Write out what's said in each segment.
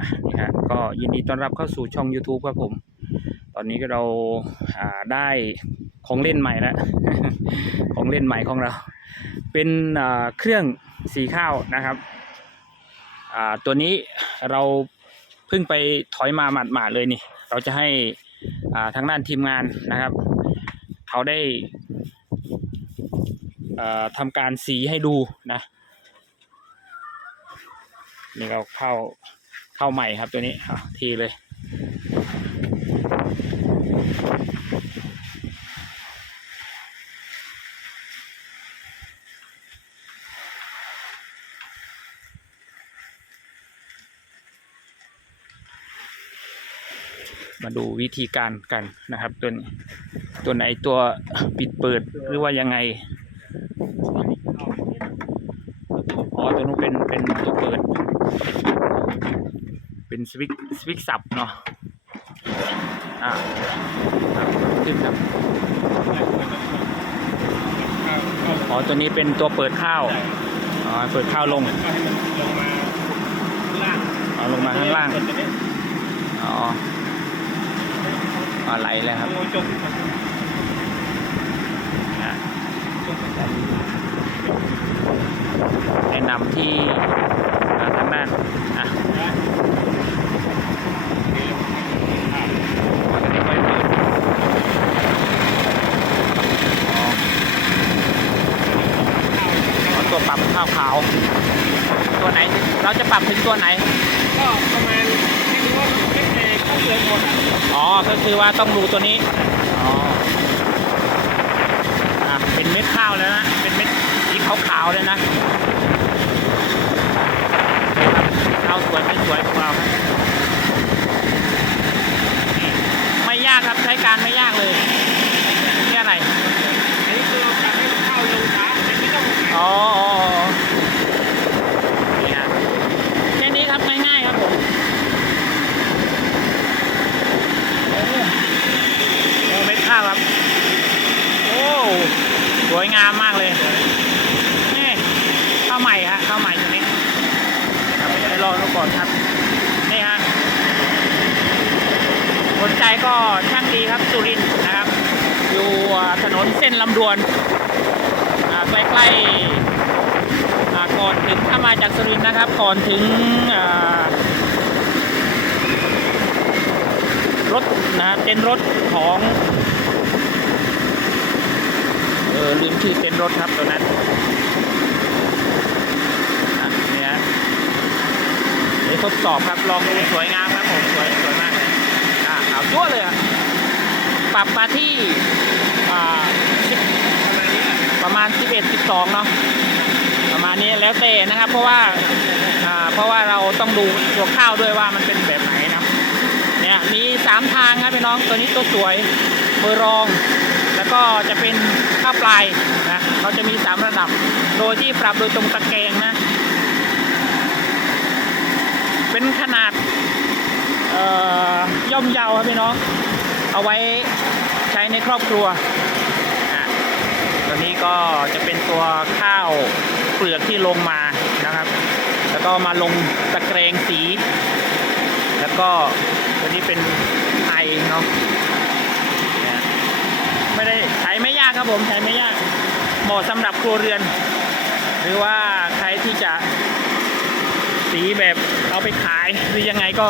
อะนี่ฮะก็ยินดีต้อนรับเข้าสู่ช่อง YouTube ครับผม ตอนนี้ก็เราาได้ของเล่นใหม่แล้ว ของเล่นใหม่ของเรา เป็นเครื่องสีข้าวนะครับ ตัวนี้เราเพิ่งไปถอยมาหมาดๆเลยนี่ เราจะให้ทางด้านทีมงานนะครับ เขาได้ทำการสีให้ดูนะนี่เราเข้า เข้าใหม่ครับตัวนี้ทีเลย มาดูวิธีการกันนะครับตัวนี้ตัวไหนตัวปิดเปิดหรือว่ายังไงอ๋อตัวนู้นเป็นเป็นตัวเปิด เป็นสวิกสวิกสับเนาะอ่าขึ้นครับอ๋อตัวนี้เป็นตัวเปิดข้าวอ๋อเปิดข้าวลงลงมาล่างอ๋อลงมาข้างล่างอ๋ออ๋อไหลเลยครับแนะนำที่ทางด้านอะอ๋อตัวนี้ค่อยเปิดอ๋ออ๋อตัวปรับ ข้าวขาว ตัวไหนเราจะปรับถึงตัวไหน ก็ประมาณไม่รู้ว่าไม่เคยเข้าเรือนหมดอะอ๋อ ก็คือว่าต้องดูตัวนี้ อ๋ออะเป็นเม็ดข้าวแล้วนะ เป็นเม็ดสีขาวๆเลยนะข้าวสวยไม่สวยของเราครับนี่ไม่ยากครับใช้การไม่ยากเลยนี่อะไร อันนี้คือเราการให้เข้าลงช้าแต่ไม่ต้อง อ๋ออ๋ออ๋อนี่ฮะแค่นี้ครับง่ายๆครับผมโอ้โอ้เม็ดข้าวครับ โอ้ สวยงามมากเลย นี่ข้าวใหม่ฮะข้าวใหม่ตรงนี้ครับไปลองดูก่อนครับ นี่ฮะ ก็ช่างดีครับสุรินทร์นะครับ อยู่ถนนเส้นลำดวนใกล้ๆก่อนถึงถ้ามาจากสุรินทร์นะครับ ก่อนถึงรถนะเต็นรถของเออลืมชื่อเต็นรถครับตัวนั้นเนี่ยฮะเดี๋ยวทดสอบครับลองดูสวยงามครับผมสวย ยั่วเลยอะปรับมาที่ประมาณ 11 12 เนาะประมาณนี้แล้วแต่นะครับ เพราะว่าเพราะว่าเราต้องดูตัวข้าวด้วยว่ามันเป็นแบบไหนนะเนี่ยมี3ทางครับพี่น้องตัวนี้ตัวสวยเบอร์รอง แล้วก็จะเป็นข้าวปลายนะเขาจะมี3ระดับ โดยที่ปรับโดยตรงตะแกรงนะ เป็นขนาด มเยาวครับพี่น้อง เอาไว้ใช้ในครอบครัวตัวนี้ก็จะเป็นตัวข้าวเปลือกที่ลงมานะครับ แล้วก็มาลงตะแกรงสี แล้วก็ตัวนี้เป็นไอเนาะไม่ได้ใช้ไม่ยากครับผมใช้ไม่ยากเหมาะสำหรับครัวเรือน หรือว่าใครที่จะสีแบบเอาไปขายหรือยังไงก็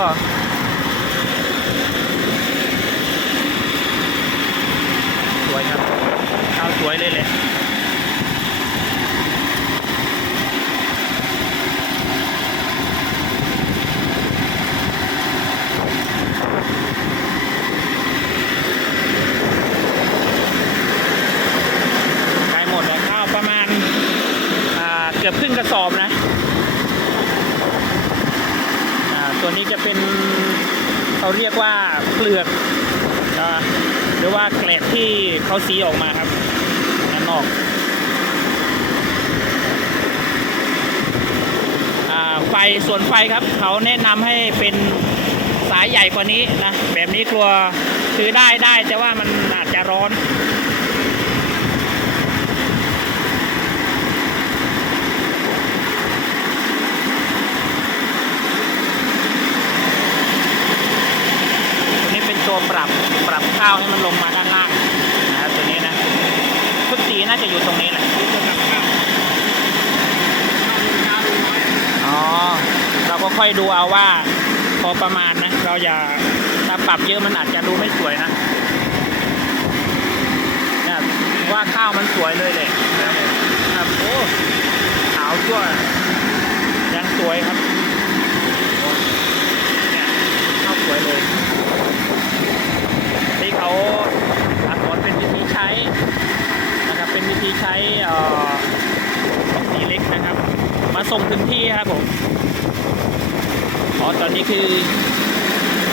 สวยครับข้าวสวยเลยเลยใกล้หมดแล้วข้าวประมาณเกือบครึ่งกระสอบนะอ่าตัวนี้จะเป็นเขาเรียกว่าเปลือก หรือว่าเกล็ดที่เขาสีออกมาครับด้านนอกอไฟส่วนไฟครับ เขาแนะนำให้เป็นสายใหญ่กว่านี้นะ แบบนี้กลัวถือได้ได้แต่ว่ามันอาจจะร้อน ตัวปรับปรับข้าวให้มันลงมาด้านล่างนะครับตัวนี้นะทุกสีน่าจะอยู่ตรงนี้แหละอ๋อเราก็ค่อยดูเอาว่า พอประมาณนะ เราอย่าถ้าปรับเยอะมันอาจจะดูไม่สวยนะนะว่าข้าวมันสวยเลยเลยครับโอ้ขาวชั่วยังสวยครับเนี่ยข้าวสวยเลย ที่เขาอักษรเป็นวิธีใช้นะครับเป็นวิธีใช้เอ่อสีเล็กนะครับ มาส่งถึงที่ครับผมอ๋อตอนนี้คือ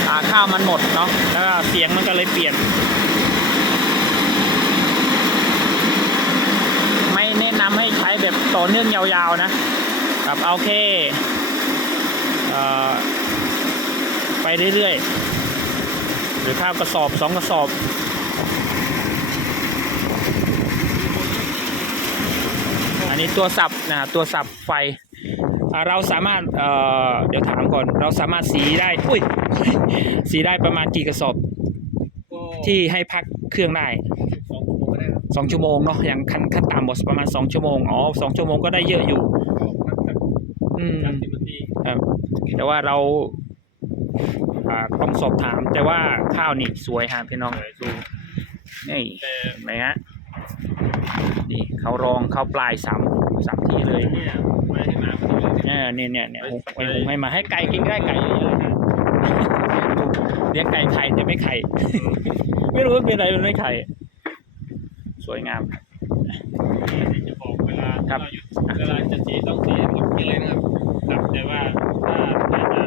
อ่าข้าวมันหมดเนาะแล้วเสียงมันก็เลยเปลี่ยน ไม่แนะนำให้ใช้แบบต่อเนื่องยาวๆนะครับเอาแค่เอ่อไปเรื่อยๆ รือข้าวกระสอบสองกระสอบ อันนี้ตัวสับนะครับตัวสับไฟอ่าเราสามารถเอ่อเดี๋ยวถามก่อน เราสามารถสีได้อุ้ยสีได้ประมาณกี่กระสอบก็ที่ให้พักเครื่องได้สองชั่วโมงก็ได้ครับสองชั่วโมงเนาะอย่างขั้นขั้นต่ำบอประมาณสองชั่วโมงอ๋อสองชั่วโมงก็ได้เยอะอยู่ก็พักสักอืมสามสิบนาทีครับแต่ว่าเรา อ่าต้องสอบถามแต่ว่าข้าวนี่สวยฮะพี่น้องดูนี่แต่เห็นไหมฮะนี่เขารองเขาปลายสามสามที่เลยเนี่ยไม่ให้หมามันเลยเนี่ยเนี่ยเนี่ยเนี่ยเนี่ยหุงไว้หุงให้มาให้ไก่กินได้ไก่เยอะๆเลยนะเลี้ยงไก่ไข่แต่ไม่ไข่ ไม่รู้ว่าเป็นอะไรมันไม่ไข่ สวยงามที่จะบอกเวลาครับเราหยุดเวลาจะสีต้องสีให้หมดที่เลยนะครับครับแต่ว่าถ้าถ้าจะ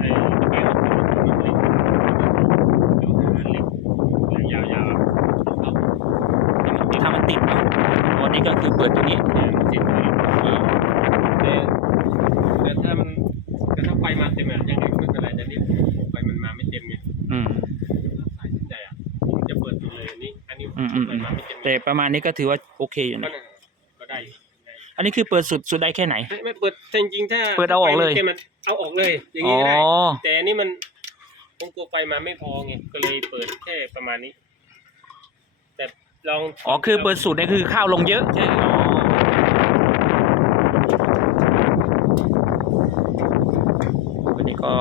ไอ้จะไปรถมันต้องเล็กเดี๋ยวหาเล็กและยาวๆครับ ถ้ามันติดเนาะ วันนี้ก็คือเปิดตัวนี้เนี่ยมันติดเลยแต่แต่ถ้ามันแต่ถ้าไฟมาเต็มอะยังไงก็ไม่เป็นไรแต่นี่ผมไฟมันมาไม่เต็มไงอืมสายสินใจอะผมจะเปิดอยู่เลยอันนี้อันนี้อืมอืมไฟมาไม่เต็มแต่ประมาณนี้ก็ถือว่าโอเคอยู่ก็นะน่ะก็ได้อยู่ได้อันนี้คือเปิดสุดสุดได้แค่ไหน ไม่ไม่เปิดแต่จริงๆถ้าเปิดเอาออกเลย ไฟมันต็มมันเอาออกเลย อย่างอ๋นี้อก็ได้ แต่อันนี่มันผมกลัวไฟมาไม่พอไงก็เลยเปิดแค่ประมาณนี้ แต่ ลองอ๋อคือเปิดสุดเนี่ยคือข้าวลงเยอะใช่อ๋อวันนี้ก็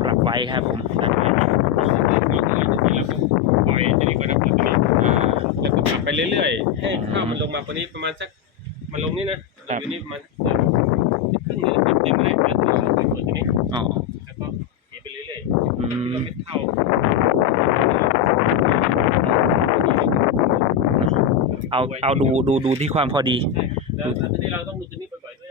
ปรับไว้ครับผมปรับไว้แล้วก็ปล่อยจะดีกว่านะเปิดตัวนี้อ่าแล้วก็ปรับไปเรื่อยๆ ให้ข้าวมันลงมาคนนี้ประมาณสักมันลงนี่นะลงอยู่นี่ประมาณเกือบครึ่งหนึงเกือบเต็มเลยแล้วเราเปิดตัวนี้อ๋อแล้วก็เทไปเรื่อยอืๆก็มไม่เท่า เอาเอาดูดูดูที่ความพอดี ใช่แล้วแล้วทีนี้เราต้องดูตัวนี้บ่อยๆด้วย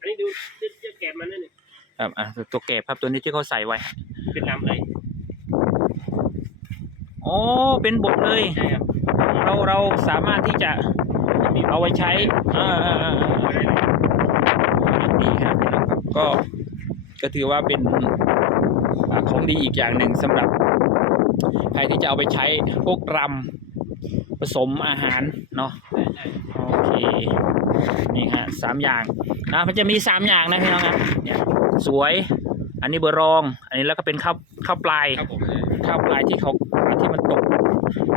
อันนี้ดูเจะแกะมันนั่นนี่ครับอะตัวเก็บครับตัวนี้ที่เขาใส่ไว้เป็นลำเลยอ๋อเป็นบทเลย ใช่ครับเราเราสามารถที่จะเอาไว้ใช้อ่าอ่าอ่าอ่าดีครับพี่น้องครับก็ก็ถือว่าเป็นอ่าของดีอีกอย่างหนึ่งสำหรับ ใครที่จะเอาไปใช้พวกรำ ผสมอาหารเนาะใช่ใช่โอเคนี่ฮะสามอย่างนะมันจะมีสามอย่างนะพี่น้องครับเนี่ยสวย อันนี้เบอร์รอง อันนี้แล้วก็เป็นข้าวข้าวปลายครับผมข้าวปลายที่เขาที่มันตก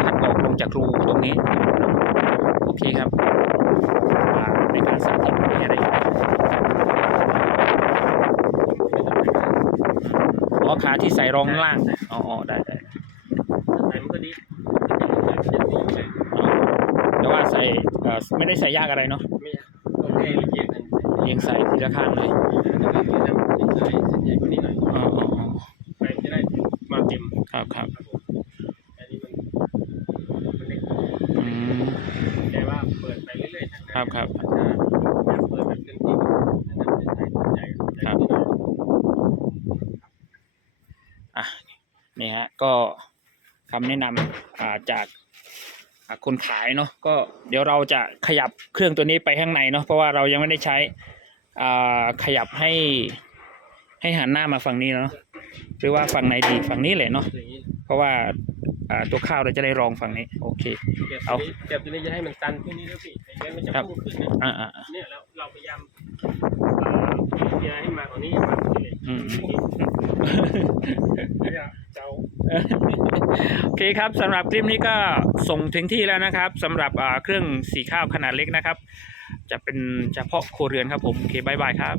คัดออกลงจากรูตรงนี้โอเคครับอ่าในการสาธิตมีอะไรอีกอ๋อขาที่ใส่รองข้างล่างอ๋ออ๋อได้ได้ใส่มันก็ดีอ๋อ แต่ว่าใส่เอ่อไม่ได้ใส่ยากอะไรเนาะไม่โอเคละเอียดนั่นเรียงใส่ทีละข้างเลยแล้วก็มีน้ำจิ้มใส่เส้นใหญ่กว่านี้หน่อยอ๋ออ๋ออ๋อไฟมันจะได้มาเต็มครับครับครับผมอันนี้มันมันเล็กอืมแต่ว่าเปิดไปเรื่อยๆทางครับครับถ้าเปิดแบบเต็มที่ก็ถ้าน้ำจะใส่เส้นใหญ่ครับอะนี่ฮะก็คำแนะนำอ่าจากอ่า คนขายเนาะก็เดี๋ยวเราจะขยับเครื่องตัวนี้ไปข้างในเนาะเพราะว่าเรายังไม่ได้ใช้อ่าขยับให้ให้หันหน้ามาฝั่งนี้เนาะหรือว่าฝั่งไหนดีฝั่งนี้แหละเนาะอย่างนี้เพราะว่าอ่าตัวข้าวเราจะได้รองฝั่งนี้ โอเคเก็บเอาตัวนี้เก็บตัวนี้จะให้มันตันขึ้นนี้แล้วพี่ไอ้เงี้ยมันจะครับพุ่งขึ้นนะอ่าอ่าอ่าเนี่ยเราเราพยายามเอ่อเกียร์ให้มากกว่านี้มากกว่านี้เลยอืมเนี่ยเจ้าเโอเคครับสำหรับคลิปนี้ก็ส่งถึงที่แล้วนะครับสำหรับเครื่องสีข้าวขนาดเล็กนะครับ จะเป็นเฉพาะครัวเรือนครับผมโอเคบายบายครับ